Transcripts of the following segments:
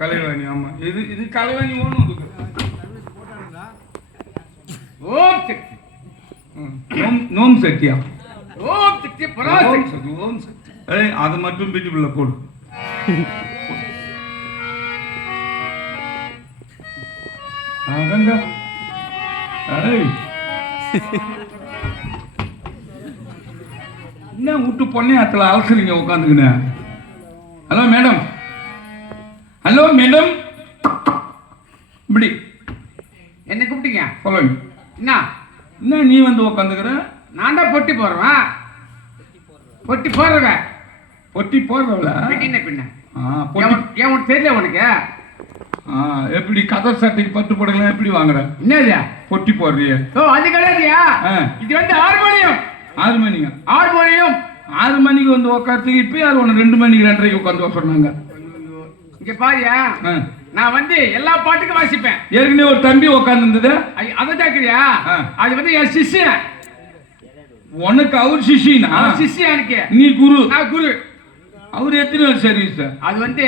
கலைவாணி. ஆமா, இது கலைவாணி ஒன்று இருக்கு. ஓம் சக்தி. நோம் சக்தியா? ஓம் சக்தி பராசக்தி. ஓம் சக்தி. அது மட்டும் பிடிப்புல போடு. அதங்க என்ன விட்டு பொண்ணையாத்துல அலசுறீங்க உட்காந்துக்கின? ஹலோ மேடம், ஹலோ மேடம், இப்படி என்ன கூப்பிட்டீங்க? சொல்லுங்க. என்ன நீ வந்து உட்காந்துக்கிற? நான் தான் பொட்டி போடுறேன். பொட்டி போடுறவன். பொட்டி போடுறவள பின்ன பின்ன ஏன் உனக்கு தெரியல உனக்கு? எப்படி கதை சட்டைக்கு பட்டு போடலாம் எப்படி வாங்குற? என்னது பொட்டி போடுறிய? ஓ அது கிடையாதுயா. இது வந்து ஹார்மோனியம். 6 மணிங்க? ஹார்மோனியம் 6 மணிக்கு வந்து உட்காந்துக்கு இப்ப யார் ஒன்று 2 மணிக்கு 2:30 உட்காந்து சொன்னாங்க. இங்க பாரியா, நான் வந்து எல்லா பாட்டுக்கும் வாசிப்பேன். ஏற்கனவே ஒரு தம்பி உட்காந்து இருந்தது. அதை கேக்குறியா? அது வந்து என் சிஷ்யன். உனக்கு அவர் சிஷினா? சிஷ்யன் எனக்கு. நீ குரு? நான் குரு. அவர் எத்தனை வருஷம் சர்வீஸ்? அது வந்து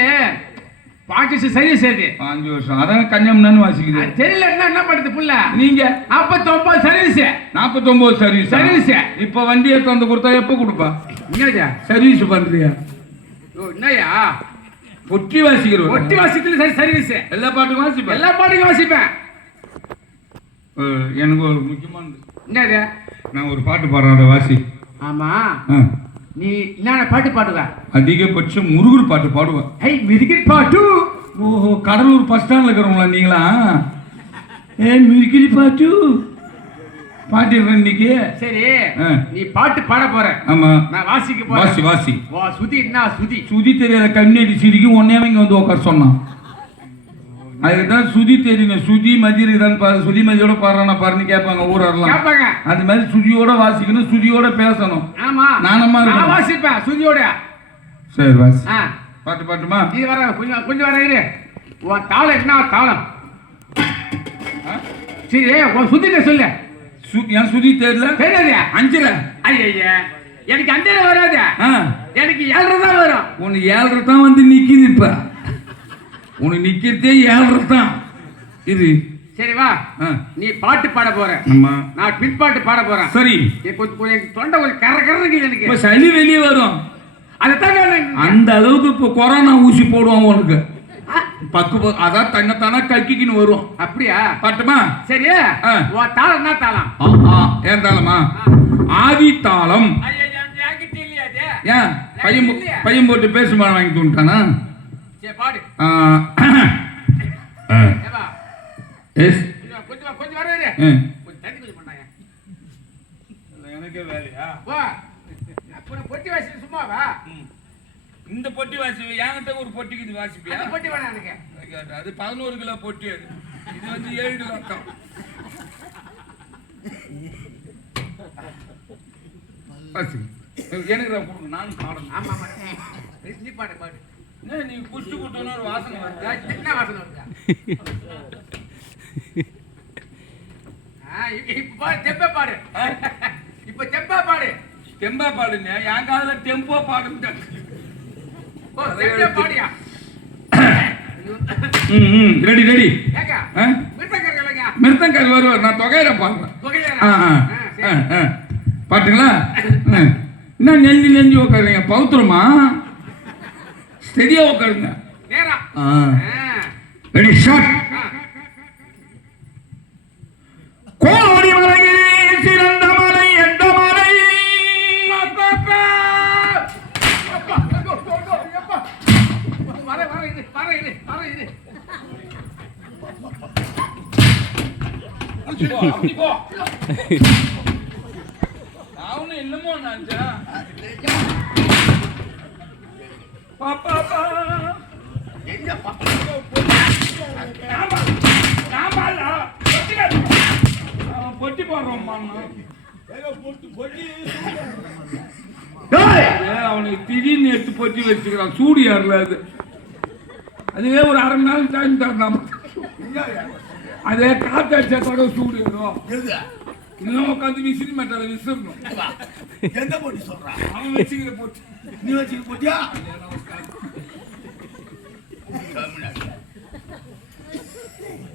5 வருஷம் சர்வீஸ். 5 வருஷம். அதான் கன்னியாகுமரி வாசிக்குது. தெரியல என்ன பண்ணுது புள்ள? நீங்க 49 சர்வீஸ். 49 சர்வீஸ். இப்ப வண்டி எடுத்து வந்து கொடுத்தா எப்ப கொடுப்பா? என்னது சர்வீஸ் பண்றியா? என்னையா பொட்டி வாசிக்கிறோம்? பொட்டி வாசித்துல சர்வீஸ். எல்லா பாட்டுக்கும் வாசிப்பேன். எல்லா பாட்டுக்கும் வாசிப்பேன். எனக்கு ஒரு முக்கியமானது. என்னது? நான் ஒரு பாட்டு பாடுறேன், அதை வாசி. ஆமா, நீ என்ன பாட்டு பாடுவ? அதிகபட்சம் முருகர் பாட்டு பாடுவேன். மிருகிர் பாட்டு. ஓஹோ, கடலூர் பஸ் ஸ்டாண்ட்ல இருக்கிறவங்களா நீங்களா? மிருகிரி பாட்டு பாட்டிடுறேன் இன்னைக்கு. சரி, நீ பாட்டு பாட போற. ஆமா, நான் வாசிக்க போறேன். வாசி. சுதி என்ன சுதி? சுதி தெரியாத கம்யூனிட்டி சிரிக்கும் ஒன்னே இங்க வந்து உட்கார சொன்னான். அதுதான் சுதி தெரியும். சுதி மதிதான் பாரு. சுதி மதியோட பாடுறானா பாருன்னு கேட்பாங்க ஊரெல்லாம். அது மாதிரி சுதியோட வாசிக்கணும், சுதியோட பேசணும். ஆமா, நானம்மா வாசிப்பேன் சுதியோட. சரி வாசி. பாட்டு பாட்டுமா? இது வர கொஞ்சம் வர இரு. உன் தாளம் என்ன தாளம்? சரி, உன் சுதிட்ட சொல்லு. என் சுதி தெரியல? தெரியாது. 5. ஐயா, எனக்கு 5 வராது. எனக்கு 7 தான் வரும். உனக்கு 7 தான் வந்து நிக்குது. இப்ப உனக்கு நிக்கிறதே 7 தான். இது சரி வா, நீ பாட்டு பாட போற. நான் பின்பாட்டு பாட போறேன். சரி. கொஞ்சம் தொண்டை கொஞ்சம் கரகரன்னு எனக்கு. சளி வெளியே வரும். அந்த அளவுக்கு இப்ப கொரோனா ஊசி போடுவான் உனக்கு. அதான் தன்னைத்தானா கக்கின்னு வரும். அப்படியா? பாட்டுமா? சரி, தாளம் என்ன தாளம்? ஏன் தாளமா? ஆதி தாளம். ஏன் பையன் போட்டு பேசுமா வாங்கி தூண்டானா? பாடு. கொஞ்சம் வர எனக்கே வேலையா? பொட்டி வாசி சும்மாவா? இந்த பொட்டி வாசி என்கிட்ட ஒரு பொட்டிக்கு இது வாசிப்பியா? பொட்டி வேணா எனக்கு. அது 11 கிலோ பொட்டி. அது இது வந்து 7 கிலோ அக்கம். எனக்கு நான் பாடணும். ஆமா ஆமா, நீ பாடு பாடு. நீ குஷ்டு குட்டுன்னு ஒரு வாசனை வருது. என்ன வாசனை வருது? இப்ப தெம்பா பாடு. இப்ப தெம்பா பாடு. தெம்பா பாடுங்க. என் காதுல டெம்போ பாடுங்க. பாடியா? Ready ready. மிருத்தங்கர் வருவார். நான் தொகையில பாடுறேன். பாட்டுங்களா? என்ன நெஞ்சு உட்காருங்க? பௌத்திரமா? ஸ்டெடியா உட்காருங்க. Ready shot. கோடி மலையில் சிறந்த மலை எந்த மலை? அவனு என்னமோ நினைச்சா பொட்டி போடுறோம். அவனுக்கு திடீர்னு எடுத்து பொட்டி வச்சுக்கிறான். சூடு ஏறல. அதுவே ஒரு 1/2 மணி நேரம் டைம் தரலாம். அதே காத்து அடிச்சா கூட சூடு ஏறும். இன்னும் உட்காந்து விசிறி மாட்டால விசிறணும். எந்த பொட்டி சொல்றான்? அவன் வச்சுக்கிற பொட்டி. நீ வச்சுக்கிற பொட்டியா?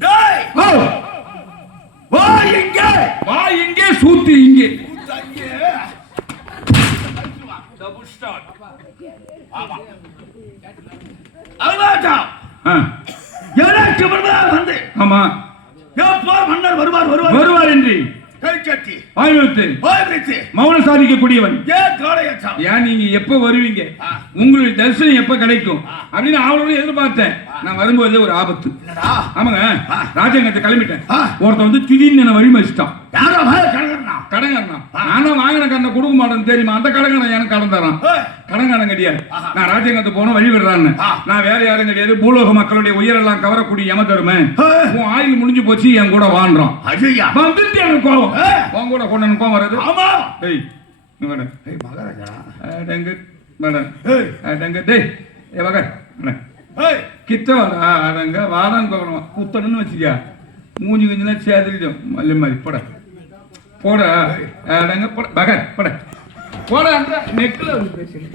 டேய் ஓ, வா இங்க வா இங்கே சூத்து இங்கே. தங்கே டபுள் ஸ்டார்ட். அதாச்சா ஆ, எனக்கு வருவார் வந்து ஆமா எப்போ மன்னர் வருவார் வருவார் வருவார் என்று கை கட்டி ஆயுதத்தை போய்விட்டு மௌன சாதிக்கக்கூடியவன். ஏன் காளையச்சா ஏன் நீங்க எப்ப வருவீங்க, ஆ. உங்களுடைய தரிசனம் எப்ப கிடைக்கும் ஆ. அப்படின்னு அவளோட எதிர்பார்த்தேன். நான் வரும்போதே ஒரு ஆபத்து. என்னடா ஆமாங்க, ஆ. ராஜாங்கத்தை கிளம்பிட்டேன். ஆ. ஒருத்தன் வந்து திடீர்னு என்ன வழிமறிச்சிட்டான். யாரோ கலகறனா கடங்காரனா, நானும் வாங்கின கண்ணை கொடுக்க மாட்டேன்னு தெரியுமா, அந்த கடங்காரன் எனக்கு கடன் தரான். கடங்காரன் கிடையாது. ஆஹா. நான் ராஜாங்கத்தை போன வழி விடுறான்னு. ஆ. நான் வேற யாரும் கிடையாது, பூலோக மக்களுடைய உயிரெல்லாம் கவரக்கூடிய யமதர்மன். ஆ. உன் ஆயுள் முடிஞ்சு போச்சு, என் கூட வாழ்றான். அஜய்யா வந்துட்டு எனக்கு கோவம். ஆ. உன் கூட கொண்டு கோவம் வருது. ஆமா ஏய் இங்க வாடா. ஏய் மகாராஜா அடங்க வாடா. ஏய் அடங்க டேய் ஏ வக ஏய் கிட்ட வாடா. அடங்க வாடான்னு கோவம் குத்தணும்னு வச்சுக்க, மூஞ்சி கொஞ்சம் சேதறிடும் மல்லி மாதிரி. போட போட அடங்க போட வக போட போட அந்த நெக்கில் பேசுறேன்.